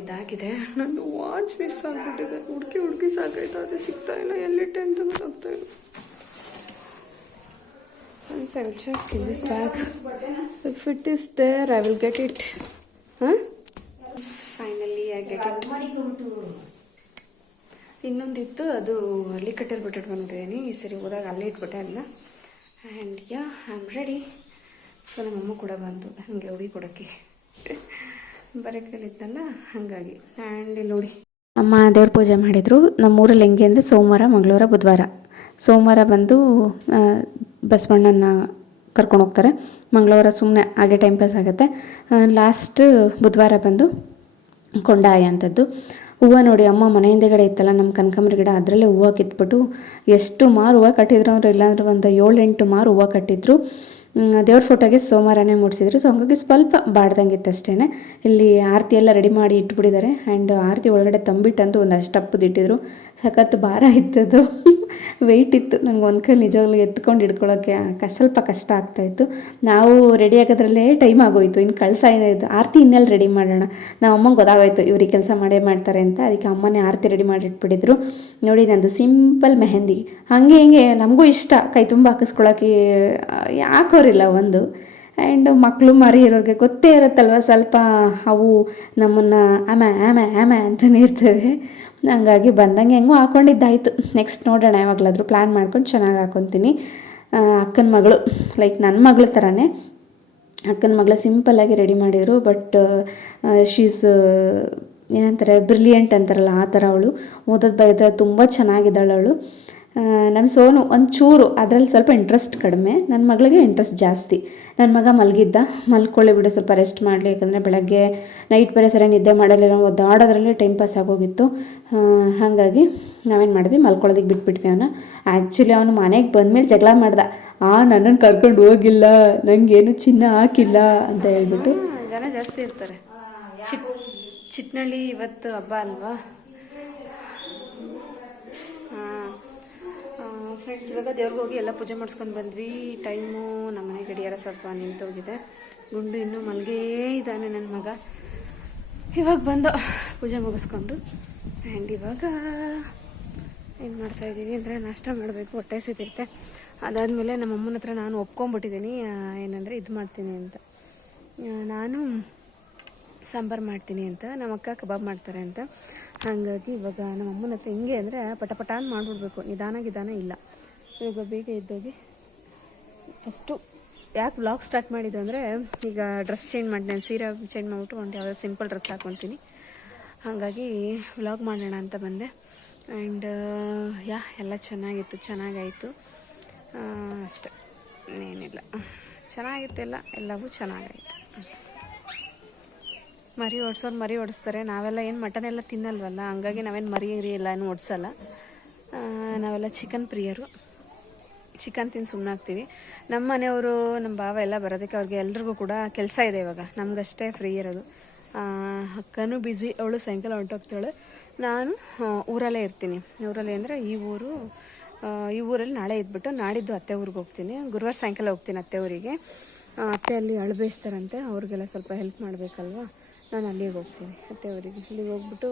ಇದಾಗಿದೆ. ನಂದು watch miss ಆಗಿಬಿಟ್ಟಿದೆ. ಹುಡುಕಿ ಸಾಕಾಯ್ತು, ಅದು ಸಿಗ್ತಾ ಇಲ್ಲ, ಎಲ್ಲಿಟ್ಟೆ ಅಂತ ಗೊತ್ತಾಗ್ತಾ ಇಲ್ಲ. Once I will check in this bag. If it is there, I will get it. Huh? Finally, I get it. ಇನ್ನೊಂದಿತ್ತು, ಅದು ಅಲ್ಲಿ ಕಟ್ಟಲ್ಲಿ ಬಿಟ್ಟಿಟ್ಟು ಬಂದಿದ್ದೀನಿ. ಈ ಸರಿ ಹೋದಾಗ ಅಲ್ಲೇ ಇಟ್ಬಿಟ್ಟೆ ಅದನ್ನ. And yeah, I am ready. So ನಮ್ಮಮ್ಮ ಕೂಡ ಬಂತು ಹಾಗೆ ಹುಡುಗಿ ಕೊಡೋಕ್ಕೆ, ಬರೋಕ್ಕಲ್ಲಿದ್ದಲ್ಲ ಹಾಗಾಗಿ. ಆ್ಯಂಡ್ ಇಲ್ಲಿ ನೋಡಿ, ಅಮ್ಮ ದೇವ್ರ ಪೂಜೆ ಮಾಡಿದರು. ನಮ್ಮೂರಲ್ಲಿ ಹೆಂಗೆ ಅಂದರೆ ಸೋಮವಾರ, ಮಂಗಳವಾರ, ಬುಧವಾರ. ಸೋಮವಾರ ಬಂದು ಬಸವಣ್ಣನ ಕರ್ಕೊಂಡು ಹೋಗ್ತಾರೆ. ಮಂಗಳವಾರ ಸುಮ್ಮನೆ ಹಾಗೆ ಟೈಮ್ ಪಾಸ್ ಆಗುತ್ತೆ. ಲಾಸ್ಟ್ ಬುಧವಾರ ಬಂದು ಕೊಂಡಾಯ ಅಂಥದ್ದು. ಹೂವು ನೋಡಿ, ಅಮ್ಮ ಮನೆ ಹಿಂದೆಗಡೆ ಇತ್ತಲ್ಲ ನಮ್ಮ ಕನಕಾಂಬರಿ ಗಿಡ, ಅದರಲ್ಲೇ ಹೂವು ಕಿತ್ಬಿಟ್ಟು ಎಷ್ಟು ಮಾರು ಹೂವು ಕಟ್ಟಿದ್ರು ಅವರು, ಇಲ್ಲಾಂದ್ರೆ ಒಂದು 7-8 ಮಾರು ಹೂವು ಕಟ್ಟಿದ್ರು. ದೇವ್ರ ಫೋಟೋಗೆ ಸೋಮವಾರನೇ ಮೂಡಿಸಿದ್ರು. ಸೊ ಹಂಗಾಗಿ ಸ್ವಲ್ಪ ಬಾಡ್ದಂಗಿತ್ತು ಅಷ್ಟೇ. ಇಲ್ಲಿ ಆರತಿ ಎಲ್ಲ ರೆಡಿ ಮಾಡಿ ಇಟ್ಬಿಟ್ಟಿದ್ದಾರೆ. ಆ್ಯಂಡ್ ಆರತಿ ಒಳಗಡೆ ತಂಬಿಟ್ಟಂತೂ ಒಂದು ಅಷ್ಟಪ್ಪದು ಇಟ್ಟಿದ್ರು. ಸಖತ್ತು ಭಾರ ಇತ್ತದು, ವೆಯ್ಟ್ ಇತ್ತು. ನನಗೆ ಒಂದು ಕೈ ನಿಜವಾಗ್ಲೂ ಎತ್ಕೊಂಡು ಹಿಡ್ಕೊಳ್ಳೋಕ್ಕೆ ಸ್ವಲ್ಪ ಕಷ್ಟ ಆಗ್ತಾಯಿತ್ತು. ನಾವು ರೆಡಿ ಆಗೋದ್ರಲ್ಲೇ ಟೈಮ್ ಆಗೋಯಿತು. ಇನ್ನು ಕಳ್ಸ ಏನಾಯಿತು, ಆರತಿ ಇನ್ನೆಲ್ಲಿ ರೆಡಿ ಮಾಡೋಣ. ನಾವು ಅಮ್ಮಂಗೆ ಗೊತ್ತಾಗೋಯ್ತು ಇವ್ರಿಗೆ ಕೆಲಸ ಮಾಡೇ ಮಾಡ್ತಾರೆ ಅಂತ. ಅದಕ್ಕೆ ಅಮ್ಮನೇ ಆರತಿ ರೆಡಿ ಮಾಡಿ ಇಟ್ಬಿಟ್ಟಿದ್ರು. ನೋಡಿ, ನಂದು ಸಿಂಪಲ್ ಮೆಹಂದಿ, ಹಾಗೆ ಹಿಂಗೆ ನಮಗೂ ಇಷ್ಟ ಕೈ ತುಂಬ ಹಾಕಿಸ್ಕೊಳಕ್ಕೆ, ಯಾಕೋರಿಲ್ಲ ಒಂದು. ಆ್ಯಂಡ್ ಮಕ್ಕಳು ಮರಿ ಇರೋರಿಗೆ ಗೊತ್ತೇ ಇರುತ್ತಲ್ವ, ಸ್ವಲ್ಪ ಅವು ನಮ್ಮನ್ನು ಆಮೆ ಅಂತಲೇ ಇರ್ತವೆ. ಹಂಗಾಗಿ ಬಂದಂಗೆ ಹೆಂಗೂ ಹಾಕ್ಕೊಂಡಿದ್ದಾಯಿತು. ನೆಕ್ಸ್ಟ್ ನೋಡೋಣ, ಯಾವಾಗಲಾದರೂ ಪ್ಲ್ಯಾನ್ ಮಾಡ್ಕೊಂಡು ಚೆನ್ನಾಗಿ ಹಾಕ್ಕೊತೀನಿ. ಅಕ್ಕನ ಮಗಳು, ಲೈಕ್ ನನ್ನ ಮಗಳ ಥರನೇ ಅಕ್ಕನ ಮಗಳು ಸಿಂಪಲ್ಲಾಗಿ ರೆಡಿ ಮಾಡಿದರು. ಬಟ್ ಶೀಸ್ ಏನಂತಾರೆ, ಬ್ರಿಲಿಯಂಟ್ ಅಂತಾರಲ್ಲ ಆ ಥರ ಅವಳು. ಓದೋದು ಬರೆಯೋದು ತುಂಬ ಚೆನ್ನಾಗಿದ್ದಾಳೆ ಅವಳು. ನಮ್ಮ ಸೋನು ಒಂಚೂರು ಅದರಲ್ಲಿ ಸ್ವಲ್ಪ ಇಂಟ್ರೆಸ್ಟ್ ಕಡಿಮೆ, ನನ್ನ ಮಗಳಿಗೆ ಇಂಟ್ರೆಸ್ಟ್ ಜಾಸ್ತಿ. ನನ್ನ ಮಗ ಮಲ್ಕೊಳ್ಳಿ ಬಿಡು, ಸ್ವಲ್ಪ ರೆಸ್ಟ್ ಮಾಡಲಿ, ಯಾಕಂದರೆ ಬೆಳಗ್ಗೆ ನೈಟ್ ಬೇರೆ ಸರಿಯಾಗಿ ನಿದ್ದೆ ಮಾಡಲಿಲ್ಲ, ಒದ್ದಾಡೋದ್ರಲ್ಲಿ ಟೈಮ್ ಪಾಸ್ ಆಗೋಗಿತ್ತು. ಹಾಗಾಗಿ ನಾವೇನು ಮಾಡಿದ್ವಿ, ಮಲ್ಕೊಳ್ಳೋದಕ್ಕೆ ಬಿಟ್ಬಿಟ್ವಿ ಅವನ್ನ. ಆ್ಯಕ್ಚುಲಿ ಅವನು ಮನೆಗೆ ಬಂದಮೇಲೆ ಜಗಳ ಮಾಡ್ದ, ನನ್ನನ್ನು ಕರ್ಕೊಂಡು ಹೋಗಿಲ್ಲ, ನನಗೇನು ಚಿನ್ನ ಹಾಕಿಲ್ಲ ಅಂತ ಹೇಳ್ಬಿಟ್ಟು. ಜನ ಜಾಸ್ತಿ ಇರ್ತಾರೆ. ಚಿಟ್ನಳ್ಳಿ ಇವತ್ತು ಹಬ್ಬ ಅಲ್ವಾ. ಫ್ರೆಂಡ್ಸ್, ಇವಾಗ ದೇವ್ರಿಗೆ ಹೋಗಿ ಎಲ್ಲ ಪೂಜೆ ಮಾಡಿಸ್ಕೊಂಡು ಬಂದ್ವಿ. ಟೈಮು ನಮ್ಮ ಮನೆ ಗಡಿಯಾರ ಸ್ವಲ್ಪ ನಿಂತೋಗಿದೆ. ಗುಂಡು ಇನ್ನೂ ಮಲ್ಗೇ ಇದ್ದಾನೆ ನನ್ನ ಮಗ. ಇವಾಗ ಬಂದು ಪೂಜೆ ಮುಗಿಸ್ಕೊಂಡು, ಆ್ಯಂಡ್ ಇವಾಗ ಏನು ಮಾಡ್ತಾಯಿದ್ದೀವಿ ಅಂದರೆ ನಾಷ್ಟ ಮಾಡಬೇಕು, ಹೊಟ್ಟೆ ಸಿಗುತ್ತೆ. ಅದಾದಮೇಲೆ ನಮ್ಮ ಅಮ್ಮನ ಹತ್ರ ನಾನು ಒಪ್ಕೊಂಡ್ಬಿಟ್ಟಿದ್ದೀನಿ, ಏನಂದರೆ ಇದು ಮಾಡ್ತೀನಿ ಅಂತ, ನಾನು ಸಾಂಬಾರು ಮಾಡ್ತೀನಿ ಅಂತ, ನಮ್ಮ ಅಕ್ಕ ಕಬಾಬ್ ಮಾಡ್ತಾರೆ ಅಂತ. ಹಾಗಾಗಿ ಇವಾಗ ನಮ್ಮ ಅಮ್ಮನ ಹತ್ರ ಹಿಂಗೆ ಅಂದರೆ ಪಟ ಮಾಡಿಬಿಡ್ಬೇಕು, ನಿಧಾನ ಇಲ್ಲ. ಇವಾಗ ಬೇಗ ಎದ್ದೋಗಿ ಫಸ್ಟು ಯಾಕೆ ವ್ಲಾಗ್ ಸ್ಟಾರ್ಟ್ ಮಾಡಿದ್ದು ಅಂದರೆ, ಈಗ ಡ್ರೆಸ್ ಚೇಂಜ್ ಮಾಡ್ತೀನಿ, ಸೀರೆ ಚೇಂಜ್ ಮಾಡಿಬಿಟ್ಟು ಒಂದು ಯಾವುದೋ ಸಿಂಪಲ್ ಡ್ರೆಸ್ ಹಾಕ್ಕೊತೀನಿ. ಹಾಗಾಗಿ ವ್ಲಾಗ್ ಮಾಡೋಣ ಅಂತ ಬಂದೆ. ಆ್ಯಂಡ್ ಎಲ್ಲ ಚೆನ್ನಾಗಾಯಿತು ಅಷ್ಟೆ, ಏನಿಲ್ಲ, ಚೆನ್ನಾಗಿತ್ತು, ಎಲ್ಲವೂ ಚೆನ್ನಾಗಾಯಿತು. ಮರಿ ಓಡಿಸ್ತಾರೆ. ನಾವೆಲ್ಲ ಏನು ಮಟನ್ ಎಲ್ಲ ತಿನ್ನಲ್ವಲ್ಲ, ಹಂಗಾಗಿ ನಾವೇನು ಮರಿ ಎಲ್ಲ ಏನು ಓಡಿಸಲ್ಲ. ನಾವೆಲ್ಲ ಚಿಕನ್ ಪ್ರಿಯರು, ಚಿಕನ್ ತಿಂದು ಸುಮ್ಮನಾಗ್ತೀವಿ. ನಮ್ಮ ಮನೆಯವರು, ನಮ್ಮ ಭಾವ ಎಲ್ಲ ಬರೋದಕ್ಕೆ ಅವ್ರಿಗೆ ಎಲ್ರಿಗೂ ಕೂಡ ಕೆಲಸ ಇದೆ. ಇವಾಗ ನಮಗಷ್ಟೇ ಫ್ರೀ ಇರೋದು. ಅಕ್ಕನೂ ಬ್ಯುಸಿ, ಅವಳು ಸಾಯಂಕಾಲ ಹೊರಟೋಗ್ತಾಳೆ. ನಾನು ಊರಲ್ಲೇ ಇರ್ತೀನಿ. ಊರಲ್ಲಿ ಅಂದರೆ ಈ ಊರಲ್ಲಿ ನಾಳೆ ಇದ್ಬಿಟ್ಟು ನಾಡಿದ್ದು ಅತ್ತೆ ಊರಿಗೆ ಹೋಗ್ತೀನಿ. ಗುರುವಾರ ಸಾಯಂಕಾಲ ಹೋಗ್ತೀನಿ ಅತ್ತೆ ಊರಿಗೆ. ಅತ್ತೆ ಅಲ್ಲಿ ಅಳು ಬೇಯಿಸ್ತಾರಂತೆ, ಅವ್ರಿಗೆಲ್ಲ ಸ್ವಲ್ಪ ಹೆಲ್ಪ್ ಮಾಡಬೇಕಲ್ವ. ನಾನು ಅಲ್ಲಿಗೆ ಹೋಗ್ತೀನಿ ಅತ್ತೆ ಊರಿಗೆ. ಇಲ್ಲಿಗೆ ಹೋಗ್ಬಿಟ್ಟು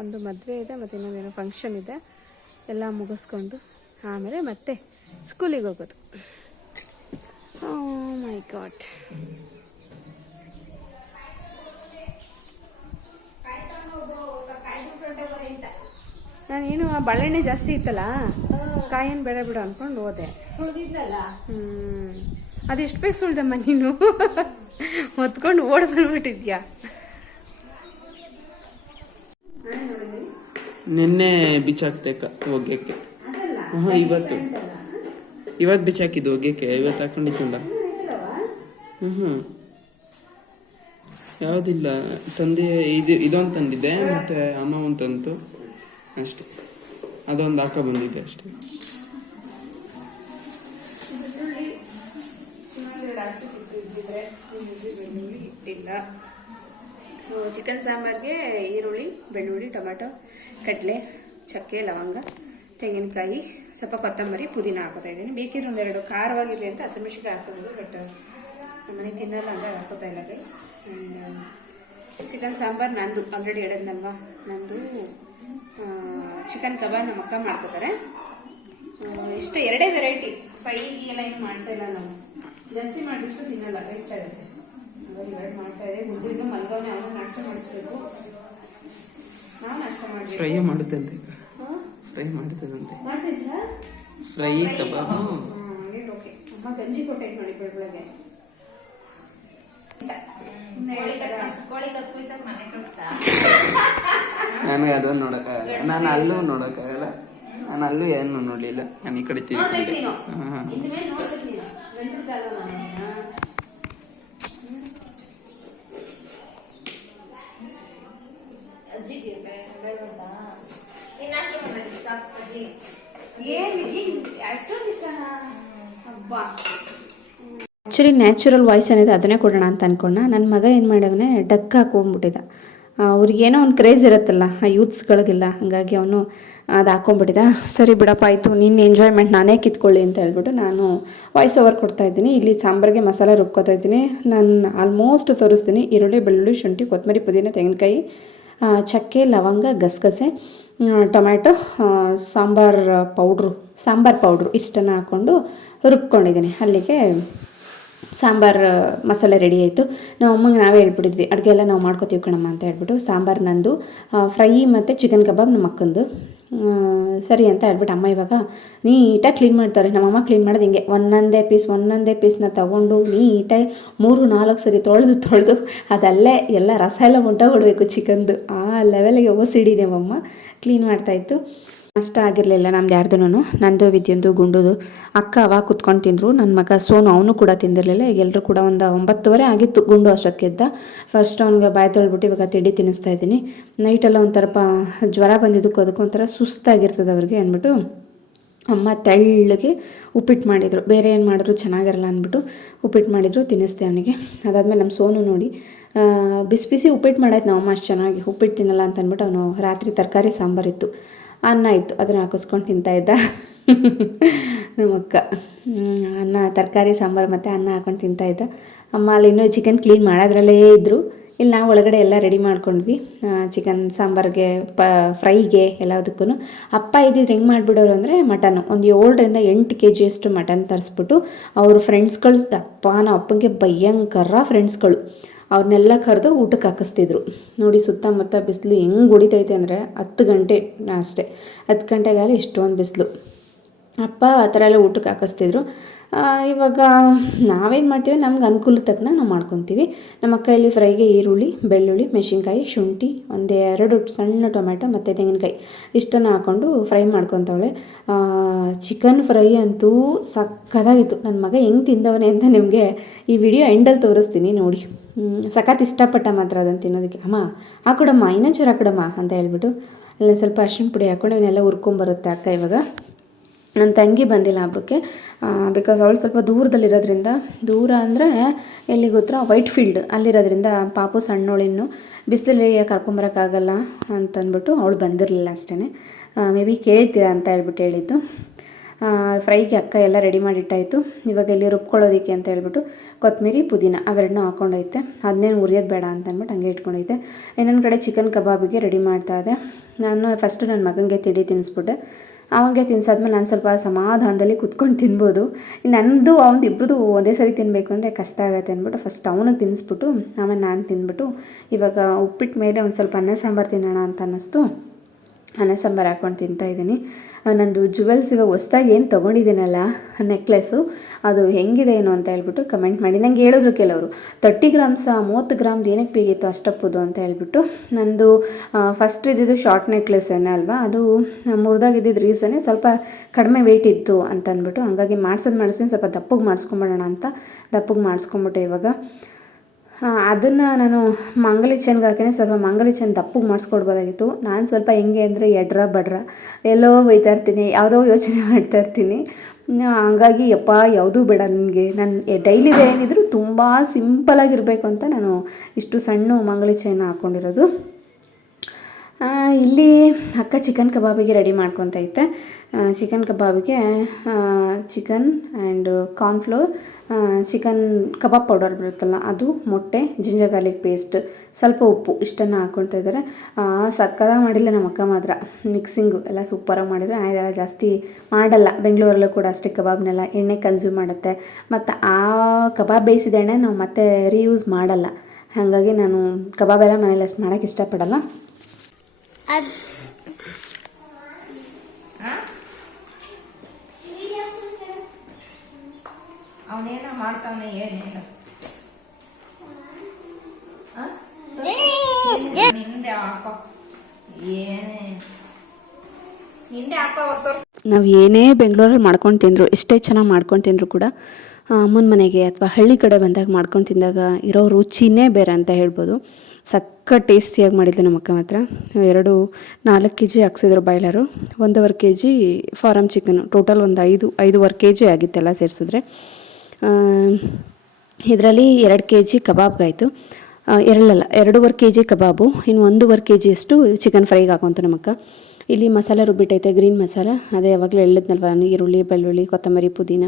ಒಂದು ಮದುವೆ ಇದೆ, ಮತ್ತು ಇನ್ನೊಂದೇನೋ ಫಂಕ್ಷನ್ ಇದೆ, ಎಲ್ಲ ಮುಗಿಸ್ಕೊಂಡು ಆಮೇಲೆ ಮತ್ತೆ ಸ್ಕೂಲಿಗೆ ಹೋಗೋದು. ಓ ಮೈ ಗಾಡ್. ನಾನೇನು ಆ ಬಾಳೆಹಣ್ಣೆ ಜಾಸ್ತಿ ಇತ್ತಲ್ಲ, ಕಾಯೇನು ಬೇಡ ಬಿಡು ಅಂದ್ಕೊಂಡು ಹೋದೆ. ಅದೆಷ್ಟು ಬೇಕು ಸುಳ್ದಮ್ಮ ನೀನು, ಹೊತ್ಕೊಂಡು ಓಡ್ ಬಂದ್ಬಿಟ್ಟಿದ್ಯಾ. ನಿನ್ನೆ ಬಿಚ್ಚಾಕ್ಬೇಕಾ ಒಗ್ಯಕ್ಕೆ? ಇವತ್ತು ಬಿಚ್ಚಾಕಿದ್ದು ಒಗ್ಯಕ್ಕೆ, ಇವತ್ತು ಹಾಕೊಂಡಿದ್ದಲ್ಲ. ಯಾವುದಿಲ್ಲ ತಂದೆ, ಇದೊಂದು ತಂದಿದ್ದೆ, ಮತ್ತು ಅಮ್ಮ ಒಂದು ತಂತು ಅಷ್ಟೇ. ಅದೊಂದು ಹಾಕ ಬಂದಿದ್ದೆ ಅಷ್ಟೇ. ಸೊ ಚಿಕನ್ ಸಾಂಬಾರಿಗೆ ಈರುಳ್ಳಿ, ಬೆಳ್ಳುಳ್ಳಿ, ಟೊಮೆಟೊ, ಕಡಲೆ, ಚಕ್ಕೆ, ಲವಂಗ, ತೆಂಗಿನಕಾಯಿ, ಸ್ವಲ್ಪ ಕೊತ್ತಂಬರಿ, ಪುದೀನ ಹಾಕೋತಾ ಇದ್ದೀನಿ. ಬೇಕಿದ್ರೆ ಒಂದೆರಡು ಖಾರವಾಗಿರಲಿ ಅಂತ ಹಸಿಮೆಣಸಿನ್ಕಾಯಿ ಹಾಕೋದು. ಬಟ್ ನಮ್ಮನೆ ತಿನ್ನಲ್ಲ ಅಂದರೆ ಹಾಕೋತಾ ಇಲ್ಲ ಗೈಸ್. ಚಿಕನ್ ಸಾಂಬಾರು ನಂದು ಆಲ್ರೆಡಿ ಹೇಳಿದ್ನಲ್ವಾ, ನಂದು ಚಿಕನ್ ಕಬಾಬ್ ನಮ್ಮ ಅಕ್ಕ ಮಾಡ್ಕೋತಾರೆ. ಇಷ್ಟ ಎರಡೇ ವೆರೈಟಿ, ಫ್ರೈ ಎಲ್ಲ ಏನು ಮಾಡ್ತಾ ಇಲ್ಲ ನಾವು, ಜಾಸ್ತಿ ಮಾಡಿಬಿಟ್ಟು ತಿನ್ನಲ್ಲ, ವೇಸ್ಟ್ ಆಗುತ್ತೆ. ಎರಡು ಮಾಡ್ತಾ ಇದೆ. ಗುಡ್ಡಿನ ಮಲ್ಗೋನೆ ಅವನು ನಾಷ್ಟ ಮಾಡಿಸ್ಬೇಕು, ನಾವು ನಾಷ್ಟ ಮಾಡಬೇಕು. ಫ್ರೈ ಮಾಡುತ್ತಂತೆ, ಫ್ರೈ ಮಾಡುತ್ತದಂತೆ, ಮಾಡ್ತಿದ್ರಾ ಫ್ರೈ ಕಬಾಬ್. ಓಕೆ. ಅಮ್ಮ ಗಂಜಿ ಕೊಟ್ಟೈತೆ ನೋಡಿ ಬೆಳಗ್ಗೆ. ನನಗೆ ಅದನ್ನು ನೋಡೋಕ್ಕಾಗಲ್ಲ, ನಾನು ಅಲ್ಲೂ ನೋಡೋಕ್ಕಾಗಲ್ಲ, ನಾನು ಅಲ್ಲೂ ಏನು ನೋಡಲಿಲ್ಲ, ನಾನು ಈ ಕಡೆ ತಿರ್ಗಿ. ಹಾಂ ಆ್ಯಕ್ಚುಲಿ ನ್ಯಾಚುರಲ್ ವಾಯ್ಸ್ ಏನಿದೆ ಅದನ್ನೇ ಕೊಡೋಣ ಅಂತ ಅಂದ್ಕೊಂಡ. ನನ್ನ ಮಗ ಏನು ಮಾಡವನೇ ಡಕ್ ಹಾಕೊಂಡ್ಬಿಟ್ಟಿದ್ದ. ಅವ್ರಿಗೇನೋ ಒಂದು ಕ್ರೇಜ್ ಇರುತ್ತಲ್ಲ ಆ ಯೂತ್ಸ್ಗಳಿಗೆಲ್ಲ, ಹಾಗಾಗಿ ಅವನು ಅದು ಹಾಕ್ಕೊಂಡ್ಬಿಟ್ಟಿದ್ದ. ಸರಿ ಬಿಡಪ್ಪ ಆಯಿತು, ನಿನ್ನ ಎಂಜಾಯ್ಮೆಂಟ್ ನಾನೇ ಕಿತ್ಕೊಳ್ಳಿ ಅಂತ ಹೇಳ್ಬಿಟ್ಟು ನಾನು ವಾಯ್ಸ್ ಓವರ್ ಕೊಡ್ತಾಯಿದ್ದೀನಿ. ಇಲ್ಲಿ ಸಾಂಬಾರಿಗೆ ಮಸಾಲೆ ರುಬ್ಕೋತಾ ಇದ್ದೀನಿ. ನಾನು ಆಲ್ಮೋಸ್ಟ್ ತೋರಿಸ್ತೀನಿ. ಈರುಳ್ಳಿ, ಬೆಳ್ಳುಳ್ಳಿ, ಶುಂಠಿ, ಕೊತ್ತಂಬರಿ, ಪುದೀನ, ತೆಂಗಿನಕಾಯಿ, ಚಕ್ಕೆ, ಲವಂಗ, ಗಸಗಸೆ, ಟೊಮ್ಯಾಟೊ, ಸಾಂಬಾರು ಪೌಡ್ರು ಇಷ್ಟನ್ನು ಹಾಕ್ಕೊಂಡು ರುಬ್ಕೊಂಡಿದ್ದೀನಿ. ಅಲ್ಲಿಗೆ ಸಾಂಬಾರು ಮಸಾಲೆ ರೆಡಿ ಆಯಿತು. ನಾವು ಅಮ್ಮಂಗೆ ನಾವೇ ಹೇಳ್ಬಿಟ್ಟಿದ್ವಿ, ಅಡುಗೆ ಎಲ್ಲ ನಾವು ಮಾಡ್ಕೋತೀವಿ ಕಣಮ್ಮ ಅಂತ ಹೇಳ್ಬಿಟ್ಟು. ಸಾಂಬಾರು ನಂದು, ಫ್ರೈ ಮತ್ತು ಚಿಕನ್ ಕಬಾಬ್ ನಮ್ಮ ಅಕ್ಕಂದು. ಸರಿ ಅಂತ ಹೇಳ್ಬಿಟ್ಟು ಅಮ್ಮ ಇವಾಗ ನೀಟಾಗಿ ಕ್ಲೀನ್ ಮಾಡ್ತಾರೆ. ನಮ್ಮಮ್ಮ ಕ್ಲೀನ್ ಮಾಡೋದು ಹಿಂಗೆ, ಒಂದೊಂದೇ ಪೀಸ್ನ ತೊಗೊಂಡು ನೀಟಾಗಿ 3-4 ಸರಿ ತೊಳೆದು ಅದಲ್ಲೇ ಎಲ್ಲ ರಸ ಎಲ್ಲ ಹೊಂಟೋಗ್ಬಿಡ್ಬೇಕು ಚಿಕನ್ದು, ಆ ಲೆವೆಲಿಗೆ ಓಸಿಡಿ ನಮ್ಮಮ್ಮ ಕ್ಲೀನ್ ಮಾಡ್ತಾಯಿತ್ತು. ಅಷ್ಟ ಆಗಿರಲಿಲ್ಲ ನಮ್ದು ಯಾರ್ದು, ನಂದು, ವಿದ್ಯಂದು, ಗುಂಡುದು. ಅಕ್ಕ ಅವಾಗ ಕುತ್ಕೊಂಡು ತಿಂದರು. ನನ್ನ ಮಗ ಸೋನು ಅವನು ಕೂಡ ತಿಂದಿರಲಿಲ್ಲ. ಈಗ ಎಲ್ಲರೂ ಕೂಡ ಒಂದು 9:30 ಆಗಿತ್ತು. ಗುಂಡು ಅಷ್ಟೊತ್ತಿಗೆ ಎದ್ದ. ಫಸ್ಟ್ ಅವ್ನಿಗೆ ಬಾಯಿ ತೊಳ್ಬಿಟ್ಟು ಇವಾಗ ತಿಂಡಿ ತಿನ್ನಿಸ್ತಾ ಇದ್ದೀನಿ. ನೈಟೆಲ್ಲ ಒಂಥರ ಜ್ವರ ಬಂದಿದ್ದಕ್ಕೂ ಅದಕ್ಕೂ ಒಂಥರ ಸುಸ್ತಾಗಿರ್ತದೆ ಅವ್ರಿಗೆ ಅಂದ್ಬಿಟ್ಟು ಅಮ್ಮ ತೆಳ್ಳಗೆ ಉಪ್ಪಿಟ್ಟು ಮಾಡಿದರು. ಬೇರೆ ಏನು ಮಾಡಿದ್ರು ಚೆನ್ನಾಗಿರಲ್ಲ ಅಂದ್ಬಿಟ್ಟು ಉಪ್ಪಿಟ್ಟು ಮಾಡಿದರು, ತಿನ್ನಿಸ್ದೆ ಅವನಿಗೆ. ಅದಾದಮೇಲೆ ನಮ್ಮ ಸೋನು ನೋಡಿ ಬಿಸಿ ಉಪ್ಪಿಟ್ಟು ಮಾಡಾಯ್ತು ನಮ್ಮಮ್ಮ ಅಷ್ಟು ಚೆನ್ನಾಗಿ. ಉಪ್ಪಿಟ್ಟು ತಿನ್ನಲ್ಲ ಅಂತ ಅಂದ್ಬಿಟ್ಟು ಅವನು ರಾತ್ರಿ ತರಕಾರಿ ಸಾಂಬಾರಿತ್ತು, ಅನ್ನ ಇತ್ತು, ಅದನ್ನು ಹಾಕಿಸ್ಕೊಂಡು ತಿಂತಾಯಿದ್ದ ನಮ್ಮಕ್ಕ. ಅನ್ನ, ತರಕಾರಿ ಸಾಂಬಾರು ಮತ್ತು ಅನ್ನ ಹಾಕೊಂಡು ತಿಂತಾಯಿದ್ದ. ಅಮ್ಮ ಅಲ್ಲಿ ಇನ್ನೂ ಚಿಕನ್ ಕ್ಲೀನ್ ಮಾಡೋದ್ರಲ್ಲೇ ಇದ್ದರು. ಇಲ್ಲಿ ನಾವು ಒಳಗಡೆ ಎಲ್ಲ ರೆಡಿ ಮಾಡ್ಕೊಂಡ್ವಿ, ಚಿಕನ್ ಸಾಂಬಾರಿಗೆ, ಫ್ರೈಗೆ ಎಲ್ಲದಕ್ಕೂ. ಅಪ್ಪ ಇದ್ದಿದ್ದು ಹೆಂಗೆ ಮಾಡಿಬಿಡೋರು ಅಂದರೆ ಮಟನ್ನು ಒಂದು 7ರಿಂದ 8 kg ಅಷ್ಟು ಮಟನ್ ತರಿಸ್ಬಿಟ್ಟು ಅವ್ರ ಫ್ರೆಂಡ್ಸ್ಗಳು, ನಮ್ಮ ಅಪ್ಪನಿಗೆ ಭಯಂಕರ ಫ್ರೆಂಡ್ಸ್ಗಳು, ಅವ್ರನ್ನೆಲ್ಲ ಕರೆದು ಊಟಕ್ಕೆ ಹಾಕಿಸ್ತಿದ್ರು. ನೋಡಿ ಸುತ್ತಮುತ್ತ ಬಿಸಿಲು ಹೆಂಗೆ ಹೊಡಿತೈತೆ ಅಂದರೆ 10 ಗಂಟೆ ಅಷ್ಟೇ, 10 ಗಂಟೆಗಾಲ ಇಷ್ಟೊಂದು ಬಿಸಿಲು. ಅಪ್ಪ ಆ ಥರ ಎಲ್ಲ ಊಟಕ್ಕೆ ಹಾಕಿಸ್ತಿದ್ರು. ಇವಾಗ ನಾವೇನು ಮಾಡ್ತೀವಿ, ನಮ್ಗೆ ಅನುಕೂಲ ತಕ್ಕನ ನಾವು ಮಾಡ್ಕೊತೀವಿ. ನಮ್ಮ ಕೈಯಲ್ಲಿ ಫ್ರೈಗೆ ಈರುಳ್ಳಿ, ಬೆಳ್ಳುಳ್ಳಿ, ಮೆಣಸಿನ್ಕಾಯಿ, ಶುಂಠಿ, 1-2 ಸಣ್ಣ ಟೊಮ್ಯಾಟೊ ಮತ್ತು ತೆಂಗಿನಕಾಯಿ ಇಷ್ಟನ್ನು ಹಾಕ್ಕೊಂಡು ಫ್ರೈ ಮಾಡ್ಕೊತಾವಳೆ. ಚಿಕನ್ ಫ್ರೈ ಅಂತೂ ಸಕ್ಕತ್ತಾಗಿತ್ತು. ನನ್ನ ಮಗ ಹೆಂಗೆ ತಿಂದವನೇ ಅಂತ ನಿಮಗೆ ಈ ವಿಡಿಯೋ ಎಂಡಲ್ಲಿ ತೋರಿಸ್ತೀನಿ ನೋಡಿ. ಸಖತ್ ಇಷ್ಟಪಟ್ಟ ಮಾತ್ರ ಅದನ್ನು ತಿನ್ನೋದಕ್ಕೆ. ಅಮ್ಮ ಹಾಕೊಡಮ್ಮ, ಇನ್ನೊಂಚೂರು ಹಾಕೊಡಮ್ಮ ಅಂತ ಹೇಳ್ಬಿಟ್ಟು ಎಲ್ಲ ಸ್ವಲ್ಪ ಅರಿಶಿಣ ಪುಡಿ ಹಾಕ್ಕೊಂಡು ಇವನ್ನೆಲ್ಲ ಹುರ್ಕೊಂಬರುತ್ತೆ ಅಕ್ಕ. ಇವಾಗ ನನ್ನ ತಂಗಿ ಬಂದಿಲ್ಲ ಹಬ್ಬಕ್ಕೆ, ಬಿಕಾಸ್ ಅವಳು ಸ್ವಲ್ಪ ದೂರದಲ್ಲಿರೋದ್ರಿಂದ, ದೂರ ಅಂದರೆ ಎಲ್ಲಿ ಗೊತ್ತಾ, ವೈಟ್ ಫೀಲ್ಡ್ ಅಲ್ಲಿರೋದ್ರಿಂದ ಪಾಪು ಸಣ್ಣವಳಿನ್ನು ಬಿಸಿಲಲ್ಲಿ ಕರ್ಕೊಂಬರೋಕ್ಕಾಗಲ್ಲ ಅಂತಂದ್ಬಿಟ್ಟು ಅವಳು ಬಂದಿರಲಿಲ್ಲ ಅಷ್ಟೇ. ಮೇ ಬಿ ಕೇಳ್ತೀರಾ ಅಂತ ಹೇಳ್ಬಿಟ್ಟು ಹೇಳಿದ್ದು. ಫ್ರೈಗೆ ಅಕ್ಕ ಎಲ್ಲ ರೆಡಿ ಮಾಡಿಟ್ಟಾಯಿತು. ಇವಾಗ ಇಲ್ಲಿ ರುಬ್ಕೊಳ್ಳೋದಕ್ಕೆ ಅಂತ ಹೇಳ್ಬಿಟ್ಟು ಕೊತ್ತಂಬರಿ, ಪುದೀನ ಅವೆರಡನ್ನೂ ಹಾಕ್ಕೊಂಡೈತೆ. ಅದನ್ನೇನು ಉರಿಯೋದು ಬೇಡ ಅಂತ ಅಂದ್ಬಿಟ್ಟು ಹಂಗೆ ಇಟ್ಕೊಂಡೈತೆ. ಇನ್ನೊಂದು ಕಡೆ ಚಿಕನ್ ಕಬಾಬಿಗೆ ರೆಡಿ ಮಾಡ್ತಾಯಿದ್ದೆ. ನಾನು ಫಸ್ಟು ನನ್ನ ಮಗನಿಗೆ ತಿಂಡಿ ತಿನ್ನಿಸ್ಬಿಟ್ಟೆ. ಅವನಿಗೆ ತಿನ್ಸಾದ್ಮೇಲೆ ನಾನು ಸ್ವಲ್ಪ ಸಮಾಧಾನದಲ್ಲಿ ಕುತ್ಕೊಂಡು ತಿನ್ಬೋದು. ನನ್ನದು ಅವನದು ಇಬ್ಬರದು ಒಂದೇ ಸರಿ ತಿನ್ನಬೇಕು ಅಂದರೆ ಕಷ್ಟ ಆಗುತ್ತೆ ಅಂದ್ಬಿಟ್ಟು ಫಸ್ಟ್ ಅವನಿಗೆ ತಿನ್ನಿಸ್ಬಿಟ್ಟು ಆಮೇಲೆ ನಾನು ತಿಂದ್ಬಿಟ್ಟು ಇವಾಗ ಉಪ್ಪಿಟ್ಟು ಮೇಲೆ ಒಂದು ಸ್ವಲ್ಪ ಅನ್ನ ಸಾಂಬಾರು ತಿನ್ನೋಣ ಅಂತ ಅನ್ನಿಸ್ತು. ಅನ್ನ ಸಾಂಬಾರು ಹಾಕ್ಕೊಂಡು ತಿಂತಾಯಿದ್ದೀನಿ. ನಂದು ಜುವೆಲ್ಸ್ ಇವಾಗ ಹೊಸ್ದಾಗಿ ಏನು ತೊಗೊಂಡಿದ್ದೀನಲ್ಲ ನೆಕ್ಲೆಸ್ಸು, ಅದು ಹೆಂಗಿದೆ ಏನು ಅಂತ ಹೇಳ್ಬಿಟ್ಟು ಕಮೆಂಟ್ ಮಾಡಿ. ನಂಗೆ ಹೇಳಿದ್ರು ಕೆಲವರು 30 ಗ್ರಾಮ್ಸ 30 ಗ್ರಾಮ್ದು ಏನಕ್ಕೆ ಬೇಕಿತ್ತು ಅಷ್ಟಪ್ಪದು ಅಂತ ಹೇಳ್ಬಿಟ್ಟು. ನಂದು ಫಸ್ಟ್ ಇದ್ದಿದ್ದು ಶಾರ್ಟ್ ನೆಕ್ಲೆಸ್ಸೇನೆ ಅಲ್ವಾ, ಅದು ಮುರಿದಾಗಿದ್ದಿದ್ದು ರೀಸನ್ನೇ ಸ್ವಲ್ಪ ಕಡಿಮೆ ವೆಯ್ಟ್ ಇತ್ತು ಅಂತ ಅಂದ್ಬಿಟ್ಟು, ಹಂಗಾಗಿ ಮಾಡಿಸಿನ ಸ್ವಲ್ಪ ದಪ್ಪಗೆ ಮಾಡಿಸ್ಕೊಂಬಿಡೋಣ ಅಂತ ದಪ್ಪಗೆ ಮಾಡಿಸ್ಕೊಂಬಿಟ್ಟೆ. ಇವಾಗ ಅದನ್ನು ನಾನು ಮಾಂಗಲ್ಯ ಚೈನ್ಗೆ ಹಾಕಿನೇ ಸ್ವಲ್ಪ ಮಾಂಗಲ್ಯ ಚೈನ್ ದಪ್ಪಗೆ ಮಾಡಿಸ್ಕೊಡ್ಬೋದಾಗಿತ್ತು. ನಾನು ಸ್ವಲ್ಪ ಹೆಂಗೆ ಅಂದರೆ ಎಡ್ರ ಬಡ್ರ ಎಲ್ಲೋ ಬೈತಾ ಇರ್ತೀನಿ, ಯಾವುದೋ ಯೋಚನೆ ಮಾಡ್ತಾ ಇರ್ತೀನಿ. ಹಂಗಾಗಿ ಯಪ್ಪ ಯಾವುದೂ ಬೇಡ ನನಗೆ, ನಾನು ಡೈಲಿ ಏನಿದ್ರು ತುಂಬ ಸಿಂಪಲಾಗಿರಬೇಕು ಅಂತ ನಾನು ಇಷ್ಟು ಸಣ್ಣ ಮಾಂಗಲ್ಯ ಚೈನ್ ಹಾಕ್ಕೊಂಡಿರೋದು. ಇಲ್ಲಿ ಅಕ್ಕ ಚಿಕನ್ ಕಬಾಬಿಗೆ ರೆಡಿ ಮಾಡ್ಕೊತೈತೆ. ಚಿಕನ್ ಕಬಾಬಿಗೆ chicken and cornflour, chicken kebab powder ಬರುತ್ತಲ್ಲ ಅದು, ಮೊಟ್ಟೆ, ಜಿಂಜರ್ ಗಾರ್ಲಿಕ್ ಪೇಸ್ಟ್, ಸ್ವಲ್ಪ ಉಪ್ಪು ಇಷ್ಟನ್ನು ಹಾಕ್ಕೊಳ್ತಾ ಇದ್ದಾರೆ. ಸಕ್ಕತ್ತಾಗಿ ಮಾಡಿಲ್ಲ ನಮ್ಮ ಅಕ್ಕ ಮಾತ್ರ. ಮಿಕ್ಸಿಂಗು ಎಲ್ಲ ಸೂಪರಾಗಿ ಮಾಡಿದರೆ. ಇದೆಲ್ಲ ಜಾಸ್ತಿ ಮಾಡಲ್ಲ, ಬೆಂಗಳೂರಲ್ಲೂ ಕೂಡ ಅಷ್ಟೇ. ಕಬಾಬ್ನೆಲ್ಲ ಎಣ್ಣೆ ಕನ್ಸ್ಯೂಮ್ ಮಾಡುತ್ತೆ, ಮತ್ತು ಆ ಕಬಾಬ್ ಬೇಯಿಸಿದ ಎಣ್ಣೆ ನಾವು ಮತ್ತೆ ರೀಯೂಸ್ ಮಾಡಲ್ಲ. ಹಾಗಾಗಿ ನಾನು ಕಬಾಬೆಲ್ಲ ಮನೇಲಿ ಅಷ್ಟು ಮಾಡೋಕ್ಕೆ ಇಷ್ಟಪಡಲ್ಲ. ಅವನೇನ ಮಾಡ್ತಾವನೆ ಏನೇನು ನಿಂದೆ ಹಾಕೋ ಏನೇ ನಿಂದೆ ಹಾಕೋ ತೋರ್ಸ. ನಾವು ಏನೇ ಬೆಂಗಳೂರಲ್ಲಿ ಮಾಡ್ಕೊಂಡು ತಿಂದರು, ಎಷ್ಟೇ ಚೆನ್ನಾಗಿ ಮಾಡ್ಕೊಂಡು ತಿಂದರೂ ಕೂಡ ಅಮ್ಮನ ಮನೆಗೆ ಅಥವಾ ಹಳ್ಳಿ ಕಡೆ ಬಂದಾಗ ಮಾಡ್ಕೊಂಡು ತಿಂದಾಗ ಇರೋ ರುಚಿನೇ ಬೇರೆ ಅಂತ ಹೇಳ್ಬೋದು. ಸಕ್ಕ ಟೇಸ್ಟಿಯಾಗಿ ಮಾಡಿದ್ಲು ನಮ್ಮ ಅಕ್ಕ ಮಾತ್ರ. 4 kg ಹಾಕ್ಸಿದ್ರು boiler, 1.5 kg farm chicken, total ಒಂದು 5.5 kg ಆಗಿತ್ತೆಲ್ಲ ಸೇರಿಸಿದ್ರೆ. ಇದರಲ್ಲಿ 2 kg ಕಬಾಬ್ಗಾಯಿತು, 2.5 kg ಕಬಾಬು, ಇನ್ನು 1.5 kg ಅಷ್ಟು ಚಿಕನ್ ಫ್ರೈಗೆ ಹಾಕೊಂತು ನಮ್ಮ ಅಕ್ಕ. ಇಲ್ಲಿ ಮಸಾಲೆ ರುಬ್ಬಿಟ್ಟೈತೆ, ಗ್ರೀನ್ ಮಸಾಲ, ಅದೇ ಯಾವಾಗಲೂ ಹೇಳಿದ್ನಲ್ವ ನಾನು, ಈರುಳ್ಳಿ, ಬೆಳ್ಳುಳ್ಳಿ, ಕೊತ್ತಂಬರಿ, ಪುದೀನ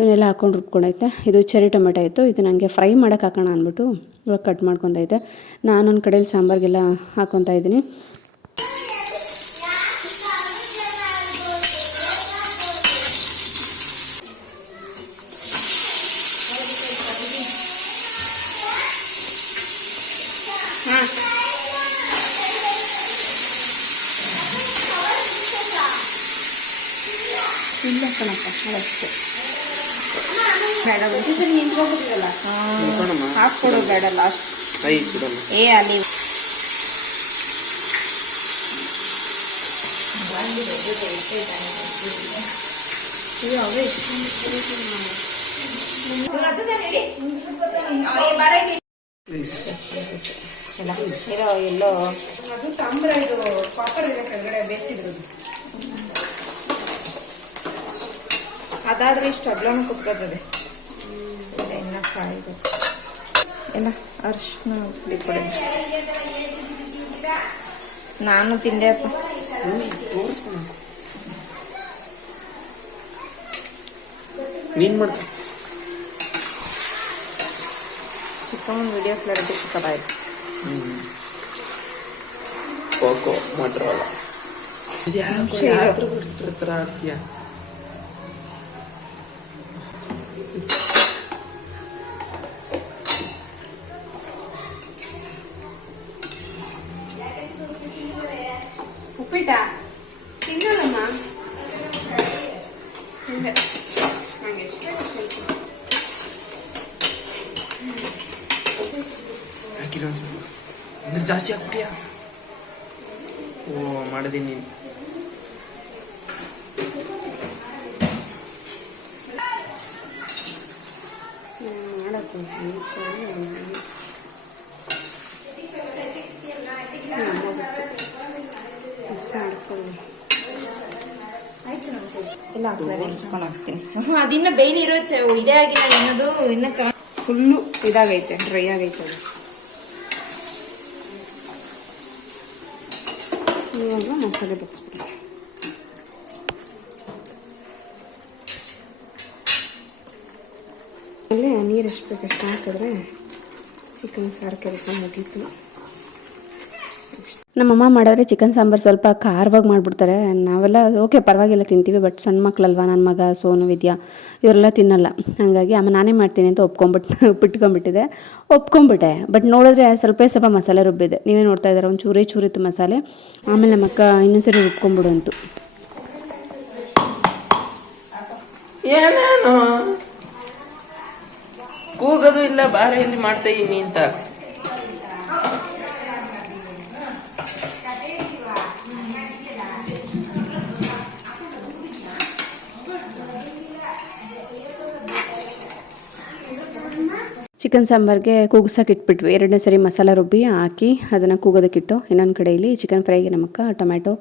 ಇವನ್ನೆಲ್ಲ ಹಾಕ್ಕೊಂಡು ರುಬ್ಕೊಂಡೈತೆ. ಇದು ಚೆರಿ ಟೊಮೆಟೊ ಇತ್ತು, ಇದು ನನಗೆ ಫ್ರೈ ಮಾಡೋಕೆ ಹಾಕೋಣ ಅಂದ್ಬಿಟ್ಟು ಇವಾಗ ಕಟ್ ಮಾಡ್ಕೊತೈತೆ. ನಾನೊಂದು ಕಡೆಯಲ್ಲಿ ಸಾಂಬಾರಿಗೆಲ್ಲ ಹಾಕ್ಕೊತಾ ಇದ್ದೀನಿ. ಇಲ್ಲ ಕಣಪ್ಪ, ಅಷ್ಟೇ ಬೇಡ, ನಿಂತ್ಕೊಬಿಟ್ಟಿರಲ್ಲ, ಹಾಕ್ಕೊಡು ಬೇಡ ಲಾಸ್ಟ್. ಏ ಅಲ್ಲಿ ಎಲ್ಲೋ ಅದು ತಾಮ್ರ, ಇದು ಕಾಪರ್ ಇದೆ ಕೆಳಗಡೆ ಬೇಯಿಸಿದ್ರದು. ಅದಾದ್ರೆ ಇಷ್ಟು ಅಗ್ಲನೂ ಕುತ್ಕೋತದೆ. ಎಣ್ಣ ಕಾಯಿದು ಎಲ್ಲ ಅರ್ಶಿನ ಪುಡಿ ಕೊಡಿ. ನಾನು ತಿಂದೆಪ್ಪ. ನೀನು ಮಾಡ್ತಾ ಚಿಕನ್ ವಿಡಿಯೋ ಕ್ಲಾರಿಟಿ ಸಿಕ್ಕದಾಯ್ತು. ಕೋಕೋ ಮಾತ್ರವಲ್ಲ, ಆಡ್ತೀಯ. ಉಪ್ಪಿಟ್ಟ ತಿನ್ನಲ್ಲಮ್ಮ, ನಂಗೆ ಎಷ್ಟೇ ಹಾಕಿರೋ ಅಂದ್ರೆ ಜಾಸ್ತಿ ಹಾಕ್ಬಿಟ್ಟಿಯಾ? ಓ ಮಾಡಿದೀನಿ ನೀನು. ಮಾಡಕ್ಕೆ ಎಲ್ಲ ಹಾಕ್ಕೊಂಡು ಹಾಕ್ತೀನಿ. ಅದಿನ್ನ ಬೇಯ್ಲಿರೋ ಇದೇ ಆಗಿಲ್ಲ, ಏನದು ಇನ್ನ ಫುಲ್ಲು ಇದಾಗೈತೆ, ಡ್ರೈ ಆಗೈತೆ ಅದು. ಇವಾಗ ಮಸಾಲೆ ಬಗ್ಸ್ಬಿಡಿ. ಅಲ್ಲೇ ನೀರು ಎಷ್ಟು ಬೇಕಷ್ಟು ಹಾಕಿದ್ರೆ ಚಿಕನ್ ಸಾರು ಕೆಲಸ ಮುಗೀತು. ನಮ್ಮಮ್ಮ ಮಾಡಿದ್ರೆ ಚಿಕನ್ ಸಾಂಬಾರು ಸ್ವಲ್ಪ ಖಾರವಾಗಿ ಮಾಡಿಬಿಡ್ತಾರೆ. ನಾವೆಲ್ಲ ಓಕೆ ಪರವಾಗಿಲ್ಲ ತಿಂತೀವಿ, ಬಟ್ ಸಣ್ಣ ಮಕ್ಕಳಲ್ವ, ನನ್ನ ಮಗ ಸೋನು, ವಿದ್ಯಾ ಇವರೆಲ್ಲ ತಿನ್ನಲ್ಲ. ಹಾಗಾಗಿ ಅಮ್ಮ ನಾನೇ ಮಾಡ್ತೀನಿ ಅಂತ ಒಪ್ಕೊಂಬಿಟ್ಟೆ. ಬಟ್ ನೋಡಿದ್ರೆ ಸ್ವಲ್ಪ ಮಸಾಲೆ ರುಬ್ಬಿದೆ. ನೀವೇ ನೋಡ್ತಾ ಇದ್ದಾರೆ, ಒಂದು ಚೂರಿತ್ತು ಮಸಾಲೆ. ಆಮೇಲೆ ನಮ್ಮ ಅಕ್ಕ ಇನ್ನೂ ಸರಿ ರುಬ್ಕೊಂಬಿಡು ಅಂತು. ಏನೇನು ಕೂಗೋದು ಇಲ್ಲ, ಬಾರ ಇಲ್ಲಿ ಮಾಡ್ತಾ ಇದೀನಿ ಅಂತ. ಚಿಕನ್ ಸಾಂಬಾರಿಗೆ ಕೂಗಿಸೋಕೆ ಇಟ್ಬಿಟ್ವಿ. 2ನೇ ಸರಿ ಮಸಾಲ ರುಬ್ಬಿ ಹಾಕಿ ಅದನ್ನು ಕೂಗೋದಕ್ಕಿಟ್ಟು. ಇನ್ನೊಂದು ಕಡೆಯಲ್ಲಿ ಚಿಕನ್ ಫ್ರೈಗೆ ನಮ್ಮಕ್ಕ ಟೊಮ್ಯಾಟೊ,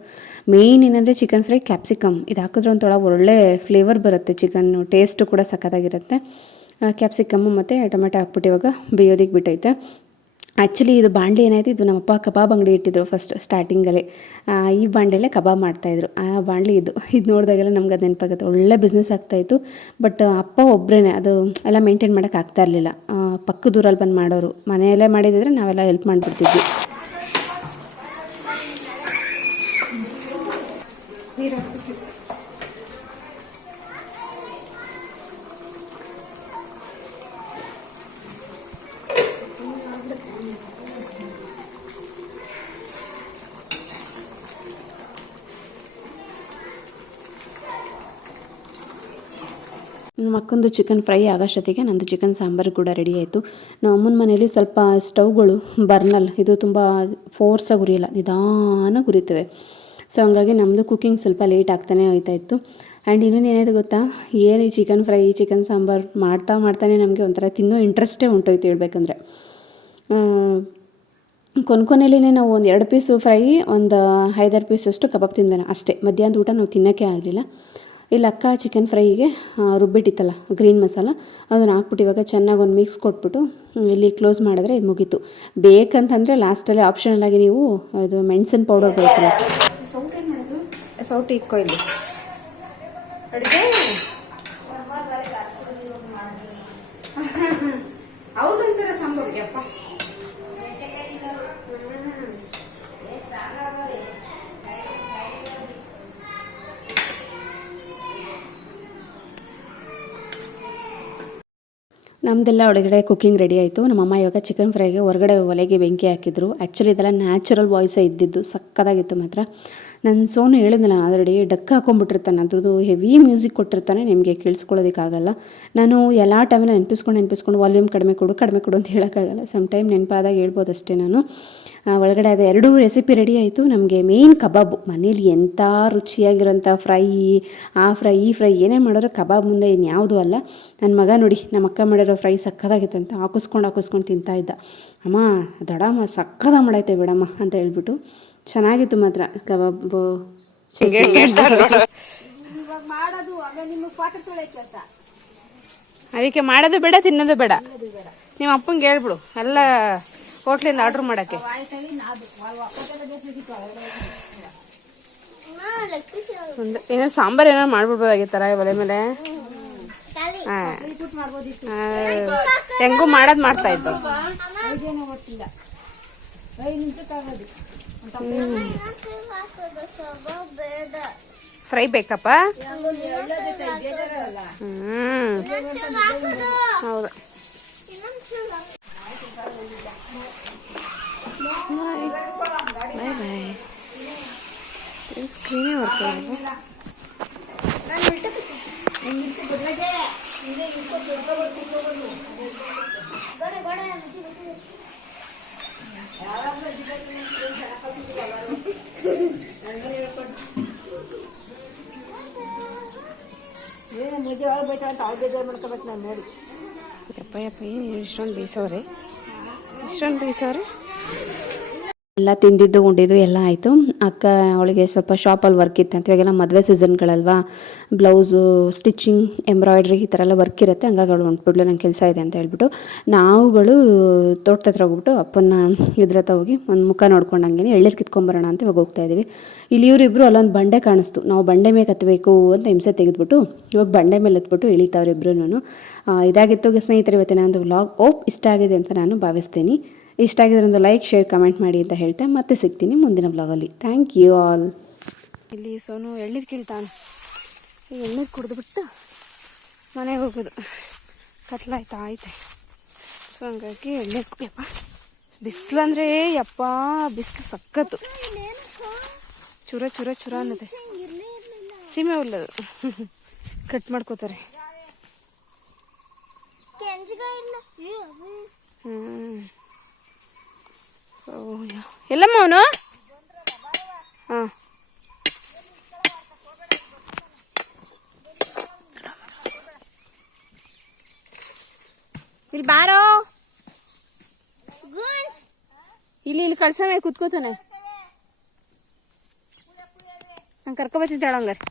ಮೇಯ್ನ್ ಏನಂದರೆ ಚಿಕನ್ ಫ್ರೈ ಕ್ಯಾಪ್ಸಿಕಮ್ ಇದು ಹಾಕಿದ್ರೆ ಒಂಥರ ಒಳ್ಳೆ ಫ್ಲೇವರ್ ಬರುತ್ತೆ, ಚಿಕನ್ನು ಟೇಸ್ಟು ಕೂಡ ಸಖತ್ತಾಗಿರುತ್ತೆ. ಕ್ಯಾಪ್ಸಿಕಮ್ಮು ಮತ್ತು ಟೊಮೆಟೊ ಹಾಕ್ಬಿಟ್ಟು ಇವಾಗ ಬೇಯೋದಕ್ಕೆ ಬಿಟ್ಟೈತೆ. ಆ್ಯಕ್ಚುಲಿ ಇದು ಬಾಣಲೆ ಏನಾಯಿತು, ಇದು ನಮ್ಮಪ್ಪ ಕಬಾಬ್ ಅಂಗಡಿ ಇಟ್ಟಿದ್ರು ಫಸ್ಟ್ ಸ್ಟಾರ್ಟಿಂಗಲ್ಲಿ. ಈ ಬಾಣಲೆಯಲ್ಲೇ ಕಬಾಬ್ ಮಾಡ್ತಾಯಿದ್ರು. ಆ ಬಾಣಲೆ ಇದು ನೋಡಿದಾಗೆಲ್ಲ ನಮ್ಗೆ ಅದು ನೆನಪಾಗುತ್ತೆ. ಒಳ್ಳೆ ಬಿಸ್ನೆಸ್ ಆಗ್ತಾಯಿತ್ತು. ಬಟ್ ಅಪ್ಪ ಒಬ್ಬರೇ ಅದು ಎಲ್ಲ ಮೇಂಟೈನ್ ಮಾಡೋಕ್ಕೆ ಆಗ್ತಾ ಇರಲಿಲ್ಲ. ಪಕ್ಕದೂರಲ್ಲಿ ಬಂದು ಮಾಡೋರು. ಮನೆಯಲ್ಲೇ ಮಾಡಿದಿದ್ರೆ ನಾವೆಲ್ಲ ಹೆಲ್ಪ್ ಮಾಡಿಬಿಡ್ತಿದ್ವಿ. ನಮ್ಮ ಅಕ್ಕಂದು ಚಿಕನ್ ಫ್ರೈ ಆಗೋಷ್ಟೊತ್ತಿಗೆ ನಂದು ಚಿಕನ್ ಸಾಂಬಾರು ಕೂಡ ರೆಡಿ ಆಯಿತು. ನಮ್ಮ ಅಮ್ಮನ ಮನೇಲಿ ಸ್ವಲ್ಪ ಸ್ಟವ್ಗಳು ಬರ್ನಲ್ ಇದು ತುಂಬ ಫೋರ್ಸಾಗಿ ಉರಿಯಲ್ಲ, ನಿಧಾನಕ್ಕೆ ಉರಿತವೆ. ಸೊ ಹಂಗಾಗಿ ನಮ್ಮದು ಕುಕ್ಕಿಂಗ್ ಸ್ವಲ್ಪ ಲೇಟ್ ಆಗ್ತಾನೆ ಹೋಯ್ತಾಯಿತ್ತು. ಆ್ಯಂಡ್ ಇನ್ನೊಂದು ಏನಾಯಿತು ಗೊತ್ತಾ, ಏನು ಈ ಚಿಕನ್ ಫ್ರೈ ಚಿಕನ್ ಸಾಂಬಾರು ಮಾಡ್ತಾನೆ ನಮಗೆ ಒಂಥರ ತಿನ್ನೋ ಇಂಟ್ರೆಸ್ಟೇ ಹೊಂಟೋಯ್ತು ಹೇಳ್ಬೇಕಂದ್ರೆ. ಕೊನೆಯಲ್ಲಿ ನಾವು ಒಂದು 2 ಪೀಸು ಫ್ರೈ, ಒಂದು 5-6 ಪೀಸಷ್ಟು ಕಬಾಬ್ ತಿಂದೆ ಅಷ್ಟೇ. ಮಧ್ಯಾಹ್ನದ ಊಟ ನಾವು ತಿನ್ನೋಕ್ಕೆ ಆಗಲಿಲ್ಲ. ಇಲ್ಲಿ ಅಕ್ಕ ಚಿಕನ್ ಫ್ರೈಗೆ ರುಬ್ಬಿಟ್ಟಿತ್ತಲ್ಲ ಗ್ರೀನ್ ಮಸಾಲ, ಅದನ್ನು ಹಾಕ್ಬಿಟ್ಟು ಇವಾಗ ಚೆನ್ನಾಗಿ ಒಂದು ಮಿಕ್ಸ್ ಕೊಟ್ಬಿಟ್ಟು ಇಲ್ಲಿ ಕ್ಲೋಸ್ ಮಾಡಿದ್ರೆ ಇದು ಮುಗೀತು. ಬೇಕಂತಂದರೆ ಲಾಸ್ಟಲ್ಲಿ ಆಪ್ಷನಲ್ ಆಗಿ ನೀವು ಅದು ಮೆಣಸಿನ ಪೌಡರ್ ಬೇಕಲ್ಲ, ಸೌಟು ಇಕ್ಕೋ ಇಲ್ಲಿ ಹೌದಂತಾರೆ ಸಾಂಬಾರಿಗೆ ಅಪ್ಪ. ನಮ್ಮದೆಲ್ಲ ಒಳಗಡೆ ಕುಕ್ಕಿಂಗ್ ರೆಡಿ ಆಯಿತು. ನಮ್ಮಮ್ಮ ಇವಾಗ ಚಿಕನ್ ಫ್ರೈಗೆ ಹೊರಗಡೆ ಒಲೆಗೆ ಬೆಂಕಿ ಹಾಕಿದ್ರು. ಆ್ಯಕ್ಚುಲಿ ಇದೆಲ್ಲ ನ್ಯಾಚುರಲ್ ವಾಯ್ಸೇ ಇದ್ದಿದ್ದು, ಸಕ್ಕತ್ತಾಗಿತ್ತು ಮಾತ್ರ. ನನ್ನ ಸೋನು ಹೇಳಿದ್ನಲ್ಲ ಆಲ್ರೆಡಿ, ಡಕ್ಕ ಹಾಕೊಂಡ್ಬಿಟ್ಟಿರ್ತಾನೆ, ಅದ್ರದ್ದು ಹೆವಿ ಮ್ಯೂಸಿಕ್ ಕೊಟ್ಟಿರ್ತಾನೆ, ನಿಮಗೆ ಕೇಳಿಸ್ಕೊಳ್ಳೋದಕ್ಕಾಗಲ್ಲ. ನಾನು ಎಲ್ಲ ಟೈಮಲ್ಲಿ ನೆನಪಿಸ್ಕೊಂಡು ವಾಲ್ಯೂಮ್ ಕಡಿಮೆ ಕೊಡು ಅಂತ ಹೇಳೋಕ್ಕಾಗಲ್ಲ. ಸಮ್ ಟೈಮ್ ನೆನಪಾದಾಗ ಹೇಳ್ಬೋದು ಅಷ್ಟೇ ನಾನು. ಒಳಗಡೆ ಅದು 2 ರೆಸಿಪಿ ರೆಡಿ ಆಯಿತು. ನಮಗೆ ಮೇಯ್ನ್ ಕಬಾಬು ಮನೇಲಿ ಎಂಥ ರುಚಿಯಾಗಿರೋಂಥ ಫ್ರೈ, ಈ ಫ್ರೈ ಏನೇ ಮಾಡೋರು ಕಬಾಬ್ ಮುಂದೆ ಇನ್ಯಾವುದೂ ಅಲ್ಲ. ನನ್ನ ಮಗ ನೋಡಿ ನಮ್ಮ ಅಕ್ಕ ಮಾಡಿರೋ ಫ್ರೈ ಸಕ್ಕತ್ತಾಗಿತ್ತು ಅಂತ ಹಾಕಿಸ್ಕೊಂಡು ತಿಂತಾಯಿದ್ದ. ಅಮ್ಮ ದೊಡ್ಡಮ್ಮ ಸಕ್ಕತ್ತಾಗಿ ಮಾಡೈತೆ ಬಿಡಮ್ಮ ಅಂತ ಹೇಳ್ಬಿಟ್ಟು. ಚೆನ್ನಾಗಿತ್ತು ಮಾತ್ರ ಕಬಾಬು. ಅದಕ್ಕೆ ಮಾಡೋದು ಬೇಡ, ತಿನ್ನೋದು ಬೇಡ. ನಿಮ್ಮ ಅಪ್ಪಂಗೆ ಹೇಳ್ಬಿಡು ಎಲ್ಲ ಹೋಟ್ಲಿಂದ ಆರ್ಡ್ರ್ ಮಾಡೋಕ್ಕೆ. ಏನಾರು ಸಾಂಬಾರು ಏನಾರು ಮಾಡ್ಬಿಡ್ಬೋದಾಗಿತ್ತಲ್ಲ ಒಲೆ ಮೇಲೆ. ಹೆಂಗೂ ಮಾಡೋದು ಮಾಡ್ತಾ ಇದ್ದು. ಫ್ರೈ ಬೇಕಪ್ಪ. ಹೌದು. ಬಾಯ್ ಬಾಯ್. ಸ್ಕ್ರೀನೇ ಬರ್ತಾ ಇಲ್ಲ. ಯಪ್ಪ ಏನು ಇಷ್ಟೊಂದು ಬೇಯಿಸೋರೆ. ಎಲ್ಲ ತಿಂದಿದ್ದು ಉಂಡಿದ್ದು ಎಲ್ಲ ಆಯಿತು. ಅಕ್ಕ ಅವಳಿಗೆ ಸ್ವಲ್ಪ ಶಾಪಲ್ಲಿ ವರ್ಕ್ ಇತ್ತಂತ. ಇವಾಗೆಲ್ಲ ಮದುವೆ ಸೀಸನ್ಗಳಲ್ವಾ, ಬ್ಲೌಸು ಸ್ಟಿಚಿಂಗ್ ಎಂಬ್ರಾಯ್ಡ್ರಿ ಈ ಥರ ಎಲ್ಲ ವರ್ಕ್ ಇರುತ್ತೆ. ಹಂಗಾಗಿ ಅವಳು ಹೊಂಟ್ಬಿಡ್ಲು, ನಂಗೆ ಕೆಲಸ ಇದೆ ಅಂತ ಹೇಳ್ಬಿಟ್ಟು ನಾವುಗಳು ತೋಟದ ಹತ್ರ ಹೋಗ್ಬಿಟ್ಟು ಅಪ್ಪನ ಇದ್ರ ಹತ್ರ ಹೋಗಿ ಒಂದು ಮುಖ ನೋಡ್ಕೊಂಡಂಗೆ ಎಳ್ಳೀರು ಕಿತ್ಕೊಂಬರೋಣ ಅಂತ ಇವಾಗ ಹೋಗ್ತಾಯಿದ್ದೀವಿ. ಇಲ್ಲಿ ಇವರಿಬ್ಬರು ಅಲ್ಲೊಂದು ಬಂಡೆ ಕಾಣಿಸ್ತು, ನಾವು ಬಂಡೆ ಮೇಲೆ ಹತ್ತಬೇಕು ಅಂತ ಹಿಂಸೆ ತೆಗೆದ್ಬಿಟ್ಟು ಇವಾಗ ಬಂಡೆ ಮೇಲೆ ಹತ್ಬಿಟ್ಟು ಇಳಿತಾವ್ರೆ ಇಬ್ಬರೂ. ಇದಾಗಿತ್ತು ಸ್ನೇಹಿತರೆ ಇವತ್ತಿನ ಒಂದು ವ್ಲಾಗ್. ಇಷ್ಟ ಆಗಿದೆ ಅಂತ ನಾನು ಭಾವಿಸ್ತೀನಿ. ಇಷ್ಟ ಆಗಿದ್ರೆ ಒಂದು ಲೈಕ್, ಶೇರ್, ಕಮೆಂಟ್ ಮಾಡಿ ಅಂತ ಹೇಳ್ತಾ ಮತ್ತೆ ಸಿಗ್ತೀನಿ ಮುಂದಿನ ವ್ಲಾಗಲ್ಲಿ. Thank you all. ಇಲ್ಲಿ ಸೋನು ಎಳ್ನೀರು ಕೀಳ್ತಾನೆ. ಈ ಎಳ್ನೀರು ಕುಡಿದ್ಬಿಟ್ಟು ಮನೆಗೆ ಹೋಗೋದು. ಕತ್ಲಾಯ್ತಾ ಐತೆ. ಸೊ ಹಂಗಾಗಿ ಎಳ್ನೀರು ಕುಡಿಯಪ್ಪ. ಬಿಸಿಲು ಅಂದರೆ ಯಪ್ಪ ಬಿಸಿಲು ಸಕ್ಕತ್ತು. ಚುರ ಅನ್ನತ್ತೆ. ಸೀಮೆ ಹುಲ್ಲದು ಕಟ್ ಮಾಡ್ಕೋತಾರೆ. ಎಲ್ಲಮ್ಮ ಅವನು. ಹಾಂ ಇಲ್ಲಿ ಬಾರೋ. ಇಲ್ಲಿ ಕಳ್ಸೋಣ, ಕೂತ್ಕೋತಾನೆ. ನಾನು ಕರ್ಕೊಬತ್ತಿದ್ದಾಳ ಹಂಗಾರೆ.